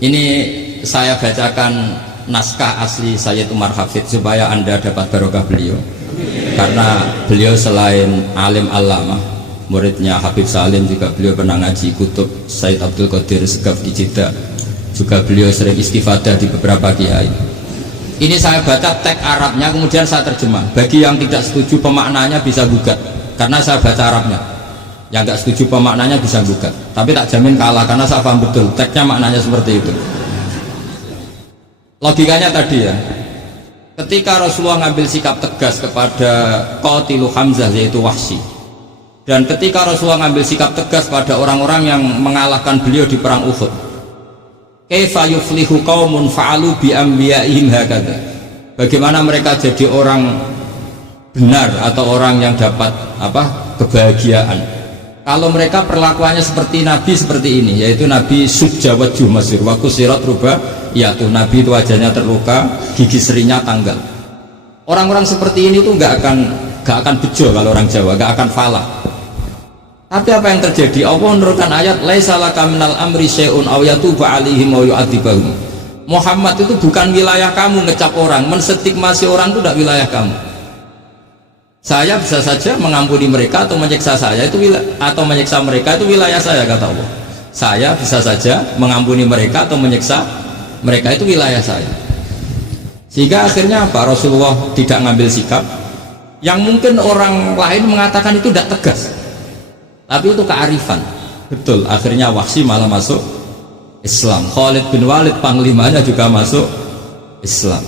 Ini saya bacakan naskah asli Sayyid Umar Hafid supaya Anda dapat barokah beliau. Karena beliau selain alim allamah, muridnya Habib Salim, juga beliau pernah ngaji kutub Sayyid Abdul Qadir Segaf di Jeddah. Juga beliau sering istifadah di beberapa kiai. Ini saya baca teks Arabnya, kemudian saya terjemah. Bagi yang tidak setuju pemaknanya bisa gugat, karena saya baca Arabnya. Yang nggak setuju pemaknanya bisa gugat, tapi tak jamin kalah karena saya paham betul teksnya maknanya seperti itu. Logikanya tadi ya, ketika Rasulullah ngambil sikap tegas kepada Qatilu Hamzah yaitu Wahsy, dan ketika Rasulullah ngambil sikap tegas pada orang-orang yang mengalahkan beliau di perang Uhud, kaifa yuflihu qaumun fa'alu bi anbiya'ihim hakadha, bagaimana mereka jadi orang benar atau orang yang dapat kebahagiaan kalau mereka perlakuannya seperti Nabi seperti ini, yaitu Nabi sujja wajhu masyhur wa kusirat rubah, yaitu Nabi itu wajahnya terluka, gigi serinya tanggal. Orang-orang seperti ini tuh nggak akan bejo kalau orang Jawa, nggak akan falah. Tapi apa yang terjadi? Allah menurunkan ayat laisa laka minal amri syai'un aw yatuba 'alaihim aw yu'adzibahum. Muhammad itu bukan wilayah kamu ngecap orang, menstigmasi orang itu tidak wilayah kamu. Saya bisa saja mengampuni mereka atau menyiksa saya itu atau menyiksa mereka itu wilayah saya, kata Allah. Saya bisa saja mengampuni mereka atau menyiksa mereka itu wilayah saya. Sehingga akhirnya apa? Rasulullah tidak ngambil sikap yang mungkin orang lain mengatakan itu tidak tegas, tapi itu kearifan. Betul, akhirnya Wahsy malah masuk Islam. Khalid bin Walid panglimanya juga masuk Islam.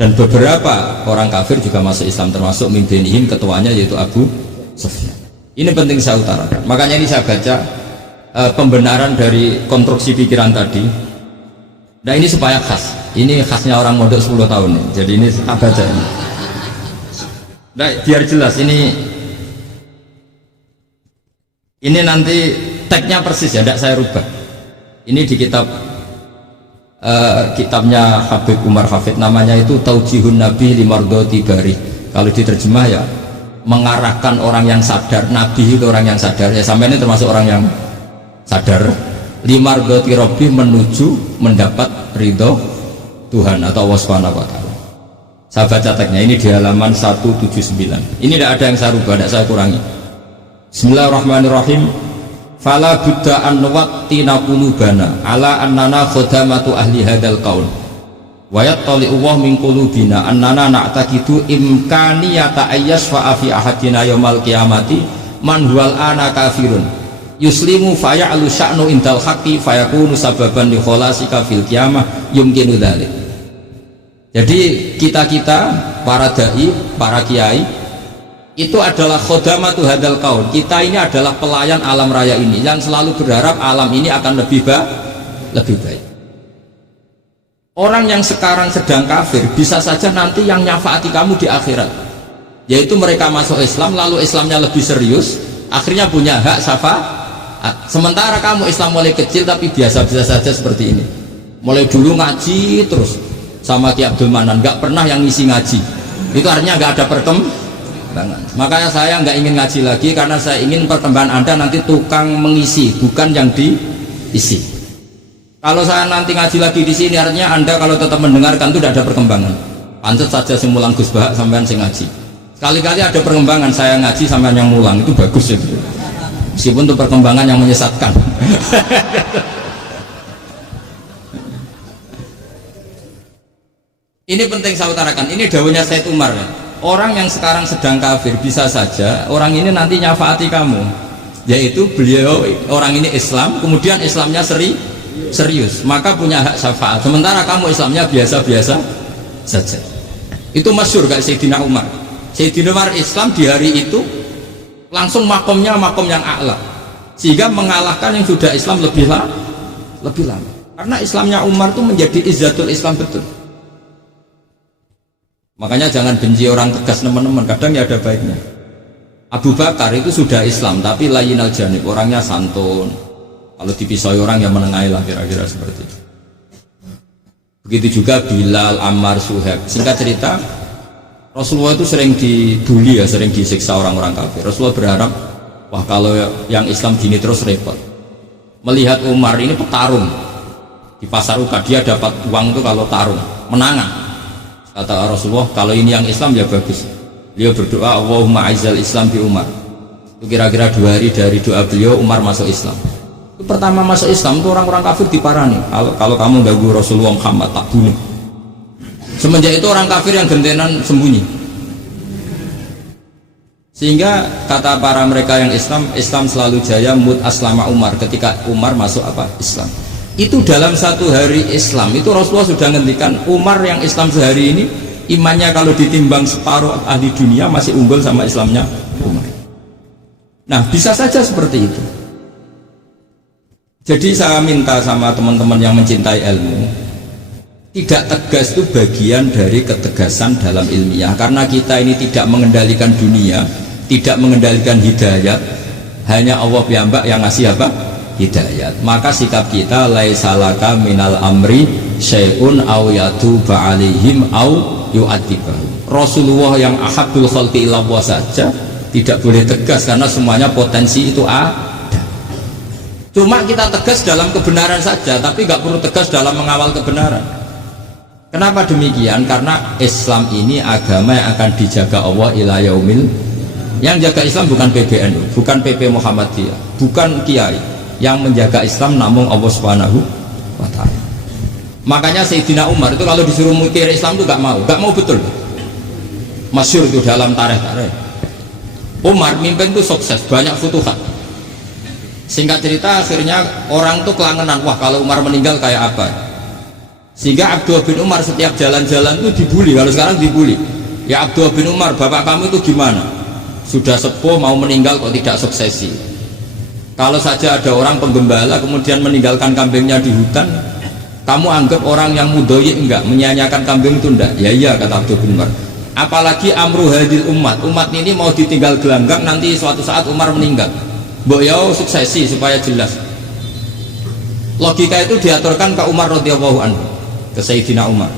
Dan beberapa orang kafir juga masuk Islam, termasuk mimpinihim, ketuanya yaitu Abu Sufyan. Ini penting saya utarakan. Makanya ini saya baca pembenaran dari konstruksi pikiran tadi. Nah ini supaya khas. Ini khasnya orang mondok 10 tahun nih. Jadi ini saya baca ini. Nah, biar jelas ini nanti tagnya persis ya, tidak saya rubah. Ini di kitabnya Habib Umar Hafid, namanya itu Taujihun Nabi Limardoti Bari. Kalau diterjemah ya mengarahkan orang yang sadar, Nabi itu orang yang sadar ya, sampai ini termasuk orang yang sadar, Limardoti Robbi, menuju mendapat ridho Tuhan atau Allah Subhanahu wa ta'ala. Saya baca teksnya ini di halaman 179. Ini tidak ada yang saya rubah, tidak saya kurangi. Bismillahirrahmanirrahim. Fala buddha an nuwattina qulubana ala annana khadamatu ahli hadzal qaul wa yattali'u Allah min qulubina annana na'taqidu imkaniyata ayyasfa fi ahadina yaumal qiyamati man huwal ana kafirun yuslimu faya'lu sya'nu indal haqqi fayakunu sababan li khalasika fil qiyamah yumkinu dzalik. Jadi kita para dai, para kiai itu adalah khodamatu hadal kaun. Kita ini adalah pelayan alam raya ini yang selalu berharap alam ini akan lebih baik. Orang yang sekarang sedang kafir bisa saja nanti yang nyafaati kamu di akhirat, yaitu mereka masuk Islam lalu Islamnya lebih serius, akhirnya punya hak syafaat. Sementara kamu Islam mulai kecil tapi biasa-biasa saja seperti ini, mulai dulu ngaji terus sama Ki Abdul Manan, nggak pernah yang ngisi ngaji, itu artinya nggak ada perkembangan. Makanya saya nggak ingin ngaji lagi, karena saya ingin perkembangan Anda nanti tukang mengisi, bukan yang diisi. Kalau saya nanti ngaji lagi di sini, artinya Anda kalau tetap mendengarkan itu tidak ada perkembangan. Pantes saja sing mulang Gus Bahak sampean sing ngaji. Sekali-kali ada perkembangan, saya ngaji sampean yang mulang, itu bagus ya. Meskipun itu perkembangan yang menyesatkan. Ini penting saya utarakan. Ini dawuhnya Sayyid Umar ya. Orang yang sekarang sedang kafir bisa saja orang ini nanti nyafaati kamu, yaitu beliau orang ini Islam, kemudian Islamnya serius, maka punya hak syafaat, sementara kamu Islamnya biasa-biasa saja. Itu masyhur kayak Sayyidina Umar. Sayyidina Umar Islam di hari itu langsung makomnya makom yang a'la, sehingga mengalahkan yang sudah Islam lebih lama, karena Islamnya Umar itu menjadi izzatul Islam betul. Makanya jangan benci orang tegas teman-teman, kadang ya ada baiknya. Abu Bakar itu sudah Islam tapi layinal janib, orangnya santun, kalau dipisai orang yang menengahi lah, kira-kira seperti itu. Begitu juga Bilal, Ammar, Suhaib. Singkat cerita, Rasulullah itu sering dibully ya, sering disiksa orang-orang kafir. Rasulullah berharap, wah kalau yang Islam gini terus repot. Melihat Umar ini petarung, Di pasar Uka dia dapat uang itu kalau tarung, menangan. Kata Rasulullah, kalau ini yang Islam ya bagus. Beliau berdoa, Allahumma aizal Islam bi Umar. Itu kira-kira 2 hari dari doa beliau, Umar masuk Islam. Itu pertama masuk Islam itu orang-orang kafir diparani. Kalau kamu ganggu Rasulullah Muhammad tak bunuh. Semenjak itu orang kafir yang gentenan sembunyi. Sehingga kata para mereka yang Islam selalu jaya mut aslama Umar, ketika Umar masuk Islam. Itu dalam satu hari Islam itu Rasulullah sudah ngendikan Umar yang Islam sehari ini imannya kalau ditimbang separuh ahli dunia masih unggul sama Islamnya Umar. Nah bisa saja seperti itu. Jadi saya minta sama teman-teman yang mencintai ilmu, tidak tegas itu bagian dari ketegasan dalam ilmiah, karena kita ini tidak mengendalikan dunia, tidak mengendalikan hidayat, hanya Allah piyambak yang ngasih hidayat. Maka sikap kita laisalaka minal amri syai'un aw yatuba alaihim aw yu'adzibahum. Rasulullah yang ahabbul khalqi ilallah saja tidak boleh tegas karena semuanya potensi itu ada. Cuma kita tegas dalam kebenaran saja, tapi nggak perlu tegas dalam mengawal kebenaran. Kenapa demikian? Karena Islam ini agama yang akan dijaga Allah ila yaumil. Yang jaga Islam bukan PBNU, bukan PP Muhammadiyah, bukan kiai. Yang menjaga Islam namun Allah Subhanahu wa ta'ala. Makanya Sayyidina Umar itu kalau disuruh mikir Islam itu gak mau betul. Masyhur itu dalam tarikh-tarikh. Umar mimpin itu sukses, banyak futuhat. Singkat cerita akhirnya orang tuh kelangenan, wah kalau Umar meninggal kayak apa. Sehingga Abdullah bin Umar setiap jalan-jalan itu dibully. Kalau sekarang dibully, ya Abdullah bin Umar, bapak kamu itu gimana? Sudah sepuh mau meninggal kok tidak suksesi. Kalau saja ada orang penggembala kemudian meninggalkan kambingnya di hutan, kamu anggap orang yang mudoyik enggak, menyanyiakan kambing itu enggak? Ya iya, kata Abdullah bin Umar. Apalagi amru hadil umat ini mau ditinggal gelanggang, nanti suatu saat Umar meninggal. Mbok ya suksesi supaya jelas. Logika itu diaturkan ke Umar radhiyallahu anhu, ke Sayyidina Umar.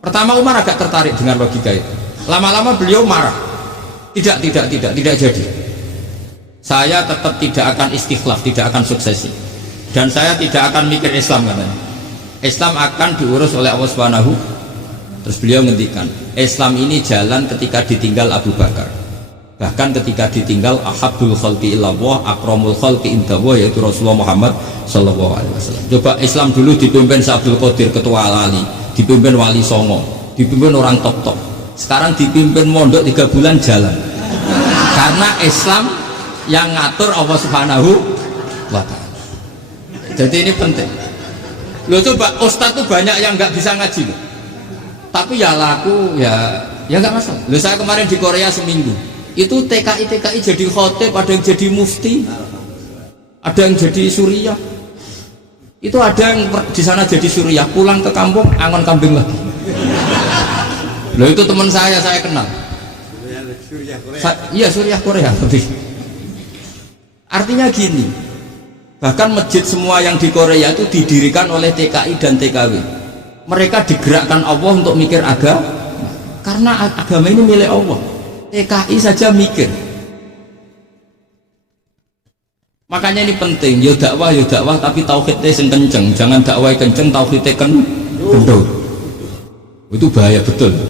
Pertama Umar agak tertarik dengan logika itu. Lama-lama beliau marah. Tidak jadi. Saya tetap tidak akan istikhlaf, tidak akan suksesi. Dan saya tidak akan mikir Islam katanya. Islam akan diurus oleh Allah Subhanahu. Terus beliau ngendikan, Islam ini jalan ketika ditinggal Abu Bakar. Bahkan ketika ditinggal ahabbul khalqi illallah akramul khalqi indallah, yaitu Rasulullah Muhammad sallallahu alaihi wasallam. Coba Islam dulu dipimpin Abdul Qadir ketua wali, dipimpin Wali Songo, dipimpin orang top-top. Sekarang dipimpin mondok 3 bulan jalan. Karena Islam yang ngatur Allah Subhanahu wa ta'ala. Jadi ini penting. Loh coba ustadz tuh banyak yang nggak bisa ngaji loh. Tapi ya laku ya nggak masalah. Loh saya kemarin di Korea seminggu. Itu TKI jadi khotib, ada yang jadi mufti, ada yang jadi suriah. Itu ada yang di sana jadi suriah, pulang ke kampung angon kambing lagi. Loh itu teman saya kenal. Iya suriah Korea tapi. Artinya gini, bahkan masjid semua yang di Korea itu didirikan oleh TKI dan TKW. Mereka digerakkan Allah untuk mikir agama, karena agama ini milik Allah. TKI saja mikir. Makanya ini penting, yo dakwah tapi tauhidnya sing kenceng, jangan dakwah kenceng tauhidnya kendor. Itu bahaya betul.